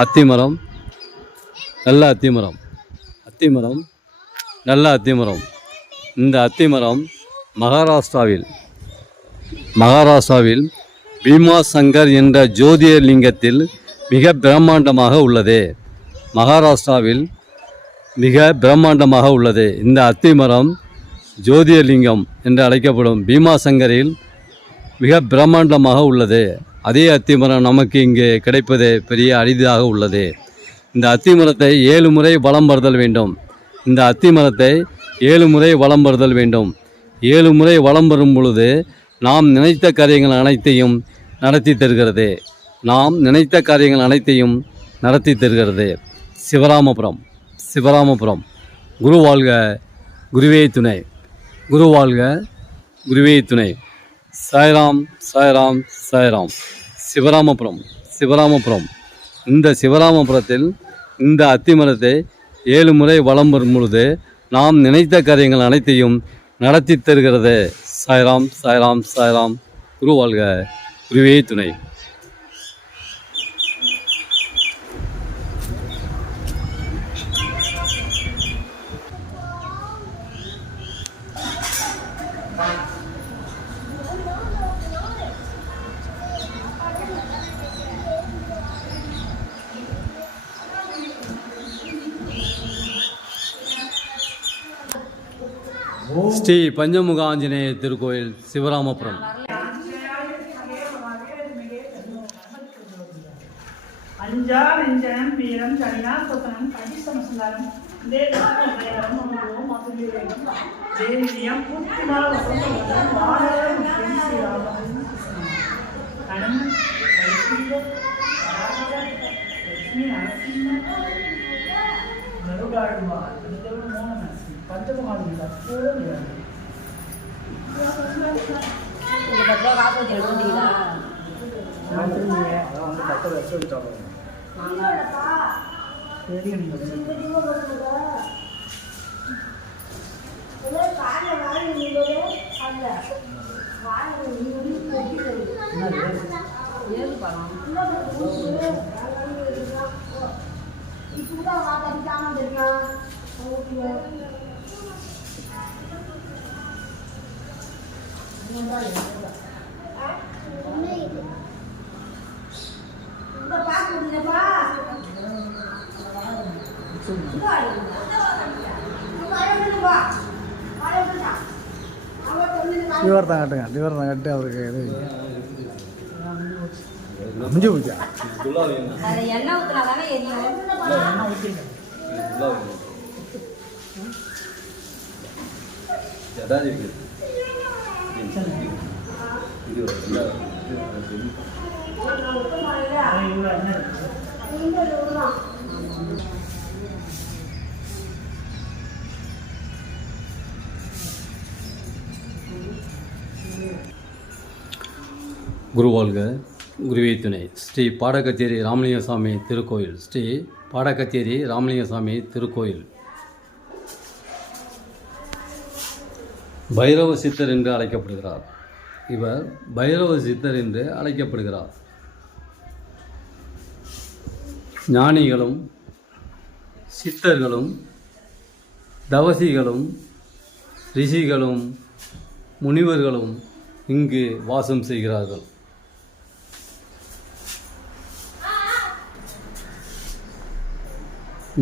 அத்திமரம், நல்ல அத்திமரம், அத்திமரம், நல்ல அத்திமரம். இந்த அத்திமரம் மகாராஷ்டிராவில் பீமாசங்கர் என்ற ஜோதிர்லிங்கத்தில் மிக பிரம்மாண்டமாக உள்ளது. மகாராஷ்டிராவில் மிக பிரம்மாண்டமாக உள்ளது. இந்த அத்திமரம் ஜோதிர்லிங்கம் என்று அழைக்கப்படும் பீமாசங்கரில் மிக பிரம்மாண்டமாக உள்ளது. அதே அத்திமரம் நமக்கு இங்கே கிடைப்பது பெரிய அரிதாக உள்ளது. இந்த அத்திமரத்தை 7 முறை வலம் வருதல் வேண்டும். இந்த அத்திமரத்தை 7 முறை வலம் வருதல் வேண்டும். 7 முறை வலம் வரும் பொழுது நாம் நினைத்த காரியங்கள் அனைத்தையும் நடத்தி தருகிறது. சிவராமபுரம். குரு வாழ்க, குருவே துணை. குரு வாழ்க, குருவே துணை. சாய்ராம். சிவராமபுரம். இந்த சிவராமபுரத்தில் இந்த அத்திமரத்தை 7 முறை வலம் வரும் பொழுது நாம் நினைத்த காரியங்கள் அனைத்தையும் நடத்தி தருகிறது. சாய்ராம். குரு வாழ்க, குருவே துணை. ஸ்ரீ பஞ்சமுக ஆஞ்சநேயர் திருக்கோயில், சிவராமபுரம். வீரம் கடினா சொத்தனம் கடிசமசுந்தாரம் லிவர் தான் கட்டு அவருக்கு இது முடிஞ்சு போச்சா? குரு வாழ்க, குருவே துணை. ஸ்ரீ பாடகச்சேரி ராமலிங்கசாமி திருக்கோயில். பைரவ சித்தர் என்று அழைக்கப்படுகிறார். இவர் பைரவ சித்தர் என்று அழைக்கப்படுகிறார். ஞானிகளும் சித்தர்களும் தவசிகளும் ரிஷிகளும் முனிவர்களும் இங்கு வாசம் செய்கிறார்கள்.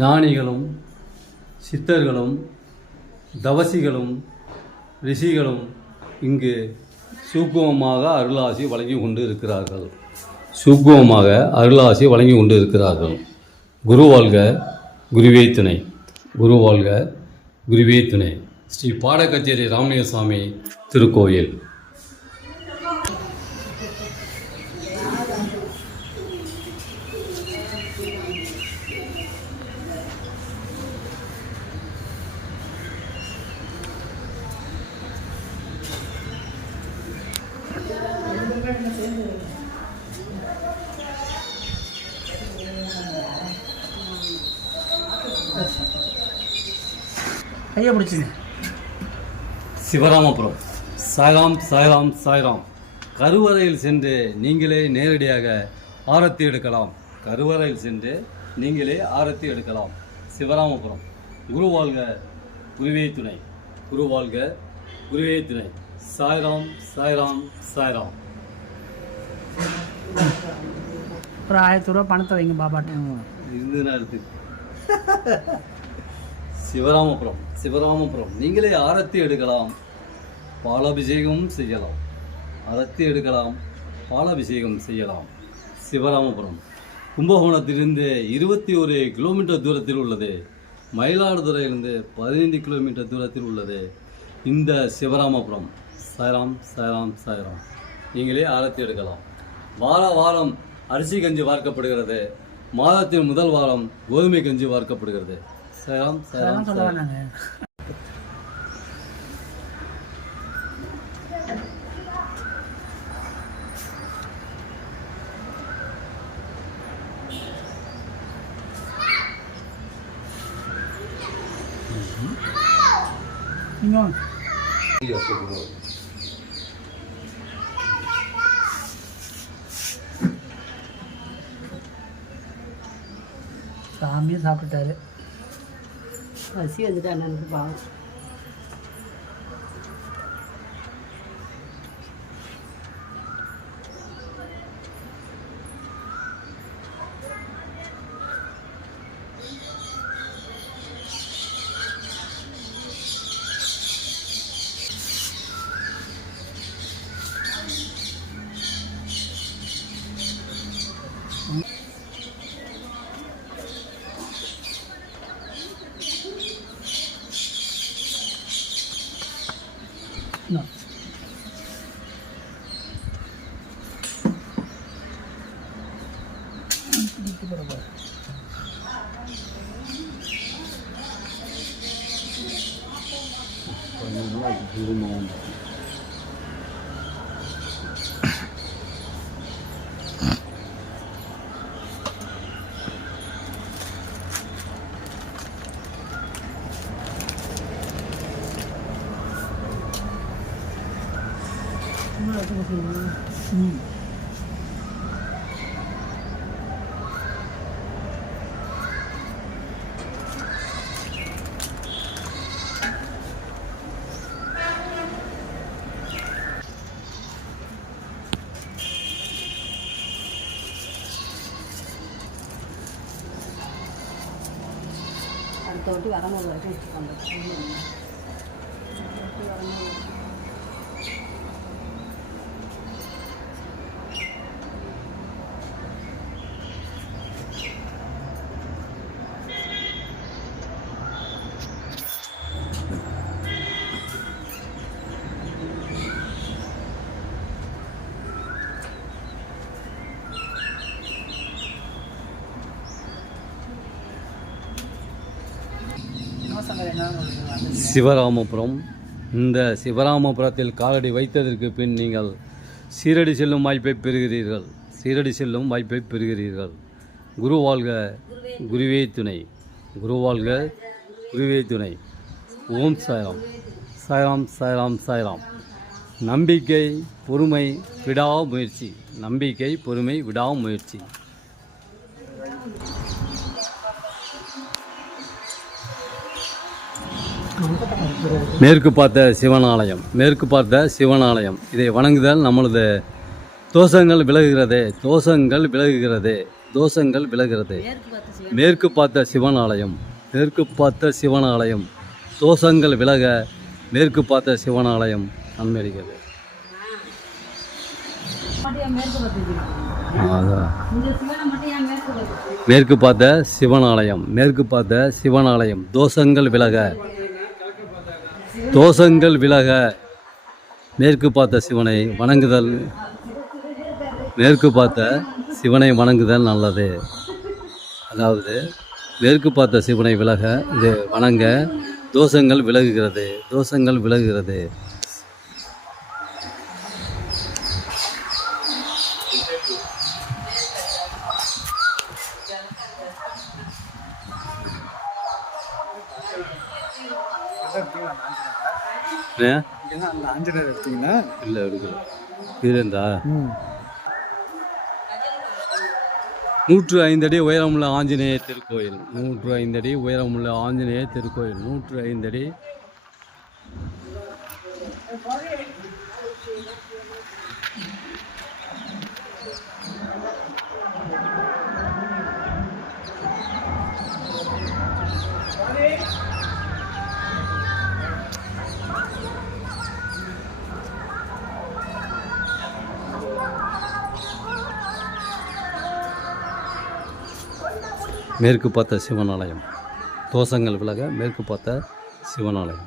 ஞானிகளும் சித்தர்களும் தவசிகளும் ரிஷிகளும் இங்கு சூக்குமமாக அருளாசி வழங்கி கொண்டு இருக்கிறார்கள். குரு வாழ்க, குருவே துணை. குரு வாழ்க, குருவே துணை. ஸ்ரீ பாடகச்சேரி ராமலிங்கசாமி திருக்கோயில். கையை பிடிச்சிங்க. சிவராமபுரம். சாய்ராம். கருவறையில் சென்று நீங்களே நேரடியாக ஆரத்தி எடுக்கலாம். கருவறையில் சென்று நீங்களே ஆரத்தி எடுக்கலாம். சிவராமபுரம். குரு வாழ்க, குருவே துணை. குரு வாழ்க, குருவே துணை. சாய்ராம், சாய்ராம், சாய்ராம். ஒரு 1000 ரூபா பணத்தை வைங்க பாபாட்ட. இதுனா எடுத்து சிவராமபுரம். சிவராமபுரம். நீங்களே ஆரத்தி எடுக்கலாம், பாலாபிஷேகம் செய்யலாம். ஆரத்தி எடுக்கலாம், பாலாபிஷேகம் செய்யலாம். சிவராமபுரம். கும்பகோணத்திலிருந்து 21 கிலோமீட்டர் தூரத்தில் உள்ளது. மயிலாடுதுறையிலிருந்து 15 கிலோமீட்டர் தூரத்தில் உள்ளது இந்த சிவராமபுரம். சாய்ராம், சாய்ராம், சாய்ராம். நீங்களே ஆரத்தி எடுக்கலாம். வாரம் அரிசி கஞ்சி வார்க்கப்படுகிறது. மாதத்தின் முதல் வாரம் கோதுமை கஞ்சி வார்க்கப்படுகிறது. சாய்ராம், சாய்ராம், சாய்ராம். சாமியே சாப்பிட்டாரு. பசி வந்துட்டு அண்ணனுக்கு பாவம். No. அடுத்த வாட்டி வரும்போது வரைக்கும் வச்சுக்கோங்க. சிவராமபுரம். இந்த சிவராமபுரத்தில் காலடி வைத்ததற்கு பின் நீங்கள் சீரடி செல்லும் வாய்ப்பை பெறுகிறீர்கள். சீரடி செல்லும் வாய்ப்பை பெறுகிறீர்கள். குரு வாழ்க, குருவே துணை. குரு வாழ்க, குருவே துணை. ஓம் சாய்ராம். சாய்ராம், சாய்ராம், சாய்ராம். நம்பிக்கை, பொறுமை, விடாமுயற்சி. நம்பிக்கை, பொறுமை, விடாமுயற்சி. மேற்கு பார்த்த சிவனாலயம். மேற்கு பார்த்த சிவனாலயம். இதை வணங்குதல் நம்மளது தோஷங்கள் விலகுகிறது. தோஷங்கள் விலகுகிறது. தோஷங்கள் விலகுகிறது. மேற்கு பார்த்த சிவனாலயம். மேற்கு பார்த்த சிவனாலயம். தோஷங்கள் விலக மேற்கு பார்த்த சிவனாலயம் நன்மை அளிக்கிறது. மேற்கு பார்த்த சிவனாலயம். மேற்கு பார்த்த சிவனாலயம். தோஷங்கள் விலக, தோஷங்கள் விலக மேற்கு பார்த்த சிவனை வணங்குதல். மேற்கு பார்த்த சிவனை வணங்குதல் நல்லது. அதாவது மேற்கு பார்த்த சிவனை விலக இது வணங்க தோஷங்கள் விலகுகிறது. தோஷங்கள் விலகுகிறது. ஆஞ்சநேயர் எடுத்தீங்கன்னா இல்லை எடுக்கல. இருந்தா 105 அடி உயரமுள்ள ஆஞ்சநேயர் திருக்கோயில். 105 அடி உயரமுள்ள ஆஞ்சநேயர் திருக்கோயில். 105 அடி. மேற்கு பார்த்த சிவன் ஆலயம். தோஷங்கள் விலக மேற்கு பார்த்த சிவன் ஆலயம்.